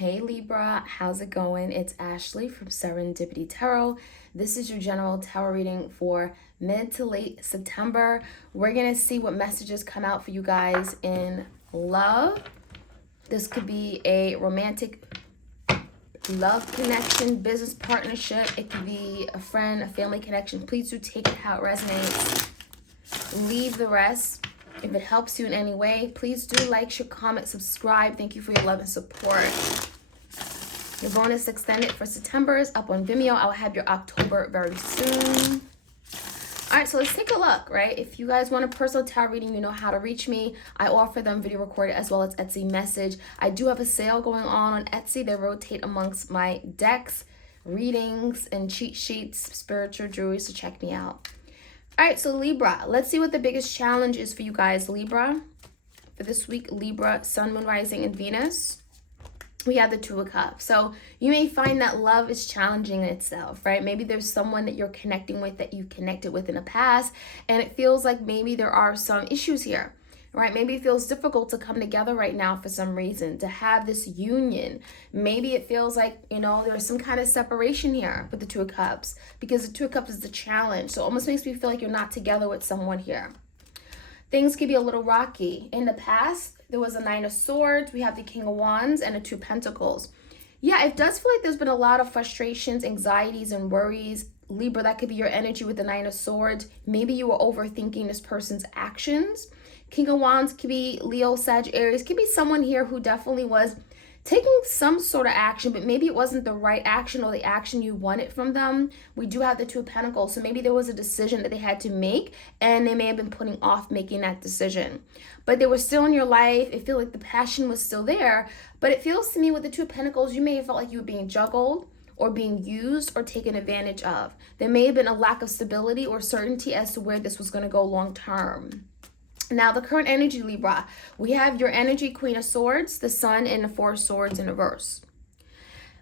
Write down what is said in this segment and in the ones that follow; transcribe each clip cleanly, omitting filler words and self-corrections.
Hey Libra, how's it going? It's Ashley from Serendipity Tarot. This is your general tarot reading for mid to late September. We're going to see what messages come out for you guys in love. This could be a romantic love connection, business partnership. It could be a friend, a family connection. Please do take it how it resonates. Leave the rest. If it helps you in any way, please do like, share, comment, subscribe. Thank you for your love and support. Your bonus extended for September is up on Vimeo. I'll have your October very soon. All right, so let's take a look, right? If you guys want a personal tarot reading, you know how to reach me. I offer them video recorded as well as Etsy message. I do have a sale going on Etsy. They rotate amongst my decks, readings, and cheat sheets, spiritual jewelry, so check me out. All right, so Libra, let's see what the biggest challenge is for you guys, Libra. For this week, Libra, Sun, Moon, Rising, and Venus. We have the Two of Cups. So you may find that love is challenging in itself, right? Maybe there's someone that you're connecting with that you've connected with in the past, and it feels like maybe there are some issues here, right? Maybe it feels difficult to come together right now for some reason, to have this union. Maybe it feels like, there's some kind of separation here with the Two of Cups, because the Two of Cups is the challenge. So it almost makes me feel like you're not together with someone here. Things could be a little rocky. In the past, there was a Nine of Swords, we have the King of Wands, and a Two of Pentacles. Yeah, it does feel like there's been a lot of frustrations, anxieties, and worries. Libra, that could be your energy with the Nine of Swords. Maybe you were overthinking this person's actions. King of Wands could be Leo, Sag, Aries. Could be someone here who definitely was taking some sort of action, but maybe it wasn't the right action or the action you wanted from them. We do have the Two of Pentacles, so maybe there was a decision that they had to make, and they may have been putting off making that decision. But they were still in your life. It feels like the passion was still there, but it feels to me with the Two of Pentacles, you may have felt like you were being juggled or being used or taken advantage of. There may have been a lack of stability or certainty as to where this was going to go long term. Now, the current energy, Libra, we have your energy, Queen of Swords, the Sun, and the Four of Swords in reverse.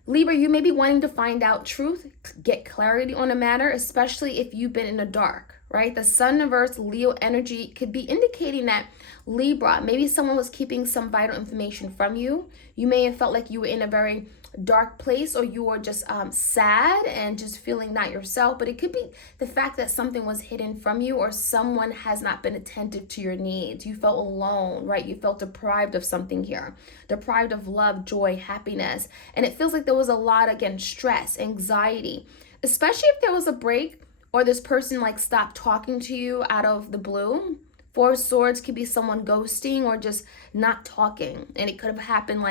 Libra, you may be wanting to find out truth, get clarity on a matter, especially if you've been in the dark, right? The Sun in reverse, Leo energy could be indicating that Libra, maybe someone was keeping some vital information from you. You may have felt like you were in a very dark place, or you were just sad and just feeling not yourself. But it could be the fact that something was hidden from you, or someone has not been attentive to your needs. You felt alone, right? You felt deprived of something here, deprived of love, joy, happiness. And it feels like there was a lot, again, stress, anxiety, especially if there was a break or this person stopped talking to you out of the blue. Four of Swords could be someone ghosting or just not talking, and it could have happened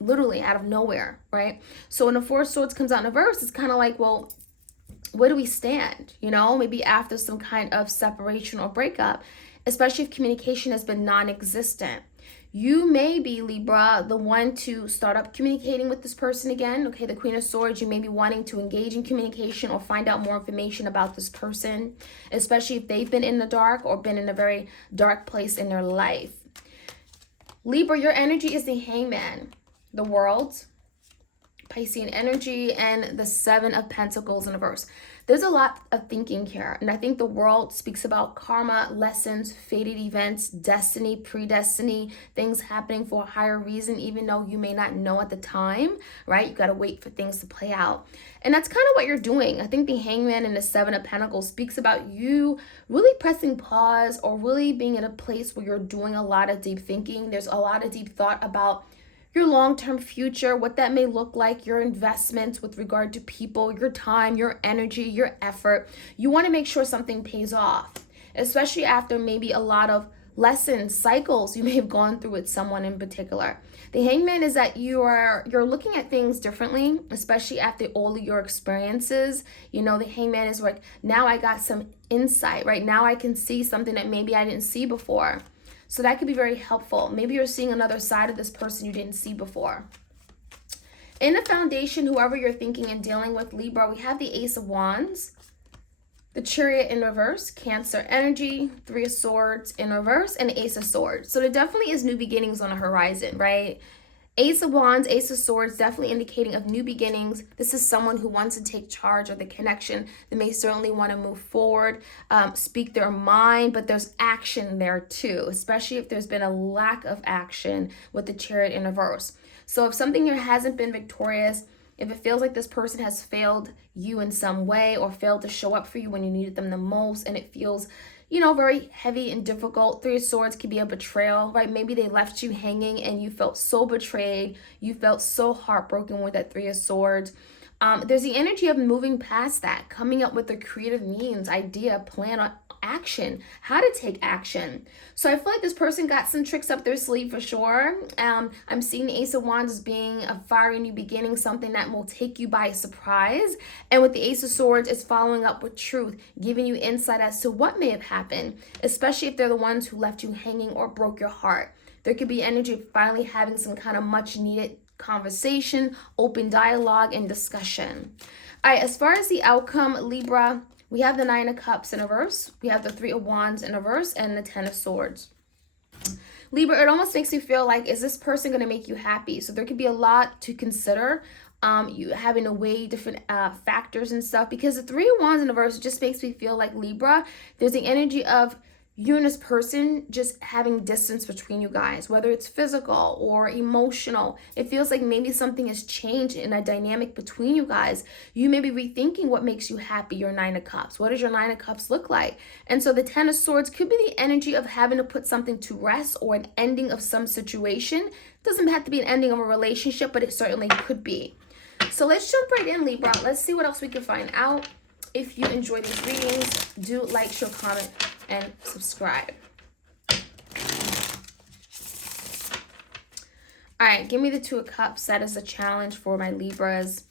literally out of nowhere, right? So when the Four of Swords comes out in reverse, it's kind of like, well, where do we stand? Maybe after some kind of separation or breakup, especially if communication has been non-existent. You may be, Libra, the one to start up communicating with this person again. Okay, the Queen of Swords, you may be wanting to engage in communication or find out more information about this person, especially if they've been in the dark or been in a very dark place in their life. Libra, your energy is the Hangman, the World, Piscean energy, and the Seven of Pentacles in reverse. There's a lot of thinking here, and I think the World speaks about karma, lessons, fated events, destiny, predestiny, things happening for a higher reason, even though you may not know at the time, right? You got to wait for things to play out. And that's kind of what you're doing. I think the Hangman and the Seven of Pentacles speaks about you really pressing pause, or really being in a place where you're doing a lot of deep thinking. There's a lot of deep thought about your long-term future, what that may look like, your investments with regard to people, your time, your energy, your effort. You want to make sure something pays off, especially after maybe a lot of lessons, cycles you may have gone through with someone in particular. The Hangman is that you're looking at things differently, especially after all of your experiences. The Hangman is like, now I got some insight, right? Now I can see something that maybe I didn't see before. So that could be very helpful. Maybe you're seeing another side of this person you didn't see before. In the foundation, whoever you're thinking and dealing with, Libra, we have the Ace of Wands, the Chariot in reverse, Cancer energy, Three of Swords in reverse, and Ace of Swords. So there definitely is new beginnings on the horizon, right? Ace of Wands, Ace of Swords, definitely indicating of new beginnings. This is someone who wants to take charge of the connection. They may certainly want to move forward, speak their mind, but there's action there too, especially if there's been a lack of action with the Chariot in reverse. So if something here hasn't been victorious, if it feels like this person has failed you in some way or failed to show up for you when you needed them the most, and it feels, you know, very heavy and difficult. Three of Swords could be a betrayal, right? Maybe they left you hanging and you felt so betrayed. You felt so heartbroken with that Three of Swords. There's the energy of moving past that, coming up with a creative means, idea, plan, action, how to take action. So I feel like this person got some tricks up their sleeve for sure. I'm seeing the Ace of Wands as being a fiery new beginning, something that will take you by surprise. And with the Ace of Swords, it's following up with truth, giving you insight as to what may have happened, especially if they're the ones who left you hanging or broke your heart. There could be energy of finally having some kind of much needed conversation, open dialogue, and discussion. All right, as far as the outcome, Libra, we have the Nine of Cups in reverse, we have the Three of Wands in reverse, and the Ten of Swords. Libra, it almost makes you feel like, is this person going to make you happy? So there could be a lot to consider. You having to weigh different factors and stuff, because the Three of Wands in reverse just makes me feel like, Libra, there's the energy of you and this person just having distance between you guys, whether it's physical or emotional. It feels like maybe something has changed in a dynamic between you guys. You may be rethinking what makes you happy, your Nine of Cups. What does your Nine of Cups look like? And so the Ten of Swords could be the energy of having to put something to rest or an ending of some situation. It doesn't have to be an ending of a relationship, but it certainly could be. So let's jump right in, Libra. Let's see what else we can find out. If you enjoy these readings, do like, share, comment, and subscribe. All right, give me the Two of Cups. That is a challenge for my Libras.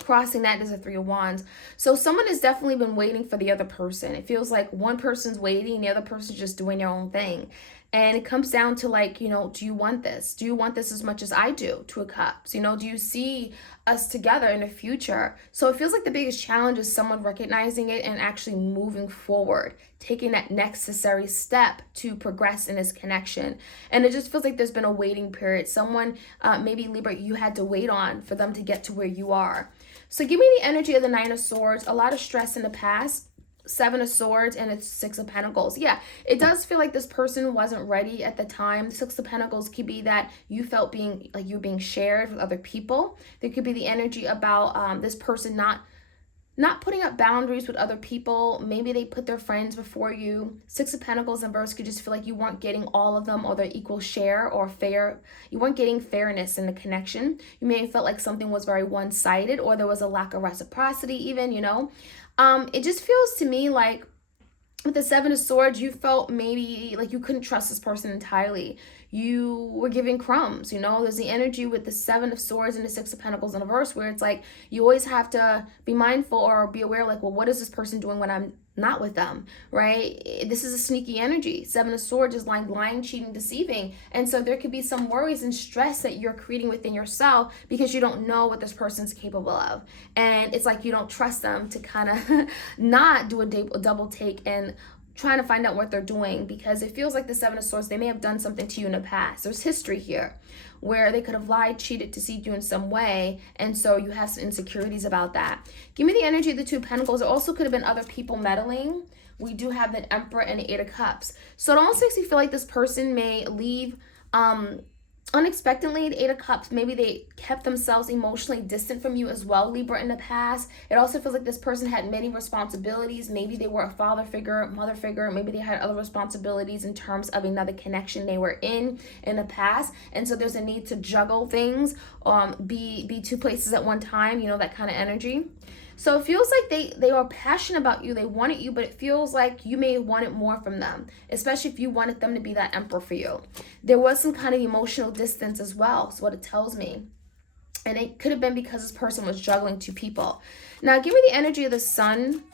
Crossing that is a Three of Wands. So someone has definitely been waiting for the other person. It feels like one person's waiting, the other person's just doing their own thing. And it comes down to, like, you know, do you want this? Do you want this as much as I do? Two of Cups. You know, do you see us together in the future? So it feels like the biggest challenge is someone recognizing it and actually moving forward, taking that necessary step to progress in this connection. And it just feels like there's been a waiting period. Someone, maybe Libra, you had to wait on for them to get to where you are. So give me the energy of the Nine of Swords. A lot of stress in the past. Seven of Swords, and it's Six of Pentacles. Yeah, it does feel like this person wasn't ready at the time. The Six of Pentacles could be that you felt being like you were being shared with other people. There could be the energy about this person not putting up boundaries with other people. Maybe they put their friends before you. Six of Pentacles in verse could just feel like you weren't getting all of them or their equal share or fair. You weren't getting fairness in the connection. You may have felt like something was very one-sided, or there was a lack of reciprocity even, you know. It just feels to me like with the Seven of Swords, you felt maybe like you couldn't trust this person entirely. You were giving crumbs, you know. There's the energy with the Seven of Swords and the Six of Pentacles in reverse, where it's like you always have to be mindful or be aware, like, well, what is this person doing when I'm not with them, right? This is a sneaky energy. Seven of Swords is like lying, cheating, deceiving. And so there could be some worries and stress that you're creating within yourself because you don't know what this person's capable of. And it's like you don't trust them to kind of not do a double take and trying to find out what they're doing, because it feels like the Seven of Swords, they may have done something to you in the past. There's history here where they could have lied, cheated, deceived you in some way, and so you have some insecurities about that. Give me the energy of the Two of Pentacles. It also could have been other people meddling. We do have the Emperor and the Eight of Cups. So it almost makes me feel like this person may leave unexpectedly. The Eight of Cups, maybe they kept themselves emotionally distant from you as well, Libra, in the past. It also feels like this person had many responsibilities. Maybe they were a father figure, mother figure. Maybe they had other responsibilities in terms of another connection they were in the past. And so there's a need to juggle things, be two places at one time, you know, that kind of energy. So it feels like they are passionate about you. They wanted you, but it feels like you may have wanted more from them, especially if you wanted them to be that emperor for you. There was some kind of emotional distance as well, is what it tells me. And it could have been because this person was juggling two people. Now, give me the energy of the Sun.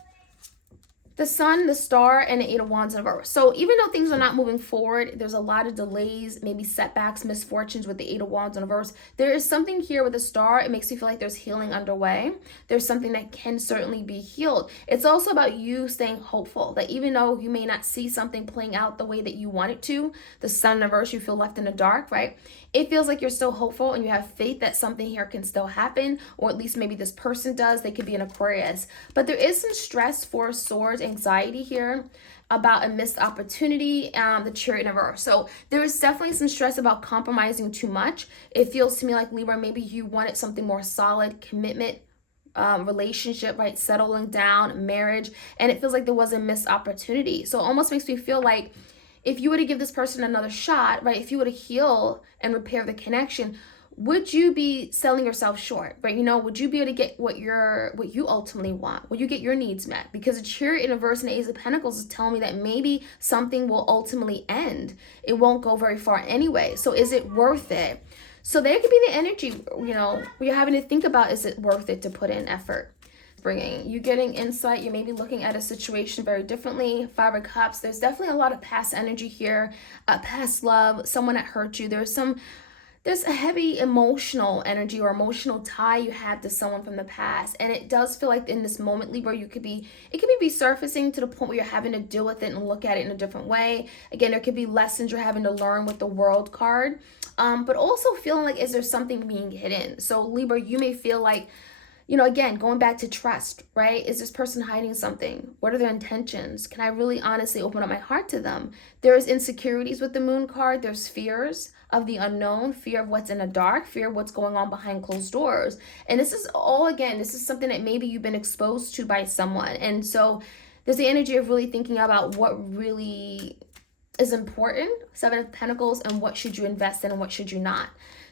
The Sun, the Star, and the Eight of Wands in reverse. So even though things are not moving forward, there's a lot of delays, maybe setbacks, misfortunes with the Eight of Wands in reverse. There is something here with the Star. It makes me feel like there's healing underway. There's something that can certainly be healed. It's also about you staying hopeful that even though you may not see something playing out the way that you want it to, the Sun in reverse, you feel left in the dark, right? It feels like you're still hopeful and you have faith that something here can still happen, or at least maybe this person does. They could be an Aquarius. But there is some stress for Swords anxiety here about a missed opportunity, the Chariot in reverse. So there is definitely some stress about compromising too much. It feels to me like, Libra, maybe you wanted something more solid, commitment, relationship, right? Settling down, marriage, and it feels like there was a missed opportunity. So it almost makes me feel like if you were to give this person another shot, right? If you were to heal and repair the connection, would you be selling yourself short, right? Would you be able to get what you ultimately want? Would you get your needs met? Because a Chariot in reverse and the Ace of Pentacles is telling me that maybe something will ultimately end. It won't go very far anyway. So is it worth it? So there could be the energy, where you're having to think about, is it worth it to put in effort? Bringing you getting insight, you may be looking at a situation very differently. 5 of Cups, there's definitely a lot of past energy here, past love, someone that hurt you. There's a heavy emotional energy or emotional tie you have to someone from the past. And it does feel like in this moment, Libra, it could be resurfacing to the point where you're having to deal with it and look at it in a different way. Again, there could be lessons you're having to learn with the World card. But also feeling like, is there something being hidden? So Libra, you may feel like, again, going back to trust, right? Is this person hiding something? What are their intentions? Can I really honestly open up my heart to them? There's insecurities with the Moon card. There's fears of the unknown, fear of what's in the dark, fear of what's going on behind closed doors. And this is something that maybe you've been exposed to by someone. And so there's the energy of really thinking about what really is important, 7 of Pentacles, and what should you invest in and what should you not.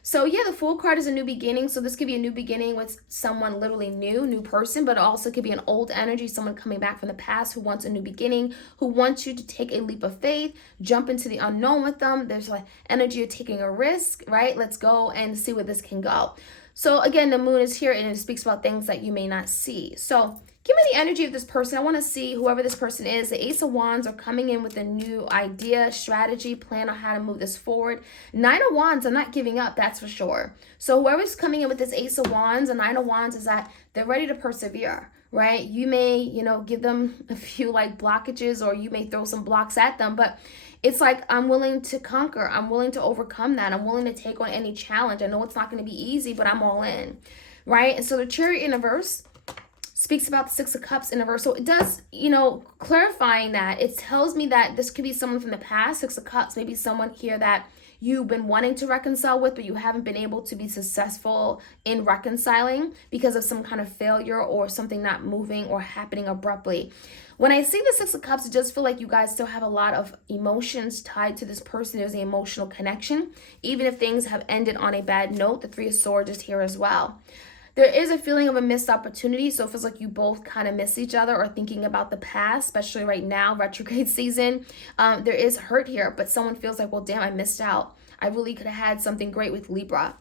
So yeah, the Fool card is a new beginning. So this could be a new beginning with someone literally new person, but it also could be an old energy, someone coming back from the past who wants a new beginning, who wants you to take a leap of faith, jump into the unknown with them. There's like energy of taking a risk, right? Let's go and see where this can go. So again, the Moon is here and it speaks about things that you may not see. So give me the energy of this person. I want to see whoever this person is. The Ace of Wands are coming in with a new idea, strategy, plan on how to move this forward. 9 of Wands, I'm not giving up, that's for sure. So whoever's coming in with this Ace of Wands and 9 of Wands is that they're ready to persevere, right? You may, give them a few like blockages, or you may throw some blocks at them, but it's like, I'm willing to conquer. I'm willing to overcome that. I'm willing to take on any challenge. I know it's not going to be easy, but I'm all in, right? And so the Chariot in reverse speaks about the 6 of Cups in reverse. So it does, clarifying that, it tells me that this could be someone from the past. 6 of Cups, maybe someone here that you've been wanting to reconcile with, but you haven't been able to be successful in reconciling because of some kind of failure or something not moving or happening abruptly. When I see the 6 of Cups, it does feel like you guys still have a lot of emotions tied to this person. There's an emotional connection. Even if things have ended on a bad note, the 3 of Swords is here as well. There is a feeling of a missed opportunity, so it feels like you both kind of miss each other or thinking about the past, especially right now, retrograde season. There is hurt here, but someone feels like, well, damn, I missed out. I really could have had something great with Libra.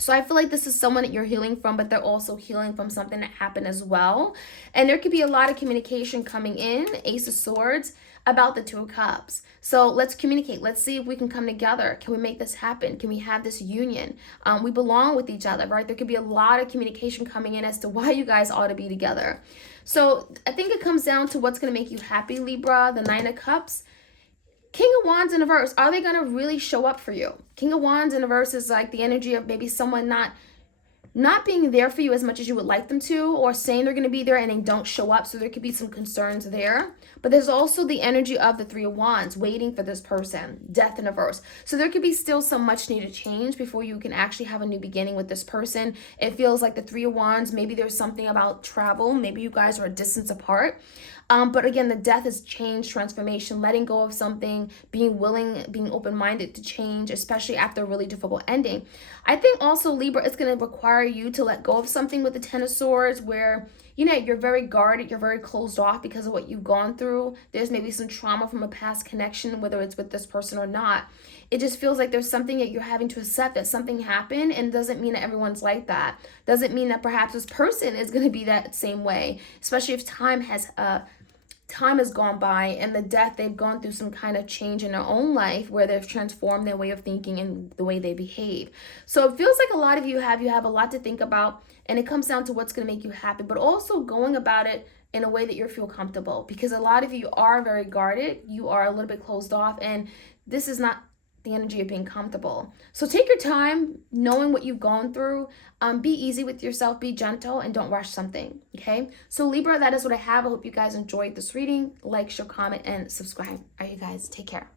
So I feel like this is someone that you're healing from, but they're also healing from something that happened as well. And there could be a lot of communication coming in, Ace of Swords, about the 2 of Cups. So let's communicate. Let's see if we can come together. Can we make this happen? Can we have this union? We belong with each other, right? There could be a lot of communication coming in as to why you guys ought to be together. So I think it comes down to what's going to make you happy, Libra, the 9 of Cups. King of Wands in reverse, are they going to really show up for you? King of Wands in reverse is like the energy of maybe someone not being there for you as much as you would like them to, or saying they're going to be there and they don't show up. So there could be some concerns there. But there's also the energy of the 3 of Wands, waiting for this person, death in reverse. So there could be still some much needed change before you can actually have a new beginning with this person. It feels like the 3 of Wands, maybe there's something about travel. Maybe you guys are a distance apart. But again, the death is change, transformation, letting go of something, being willing, being open-minded to change, especially after a really difficult ending. I think also, Libra, it's going to require you to let go of something with the 10 of Swords where, you're very guarded, you're very closed off because of what you've gone through. There's maybe some trauma from a past connection, whether it's with this person or not. It just feels like there's something that you're having to accept, that something happened, and it doesn't mean that everyone's like that. Doesn't mean that perhaps this person is going to be that same way, especially if time has gone by and the death, they've gone through some kind of change in their own life where they've transformed their way of thinking and the way they behave. So it feels like a lot of you have a lot to think about, and it comes down to what's going to make you happy, but also going about it in a way that you feel comfortable, because a lot of you are very guarded, you are a little bit closed off, and this is not the energy of being comfortable. So take your time knowing what you've gone through. Be easy with yourself, be gentle, and don't rush something. Okay. So Libra, that is what I have. I hope you guys enjoyed this reading. Like, share, comment, and subscribe. All right, you guys, take care.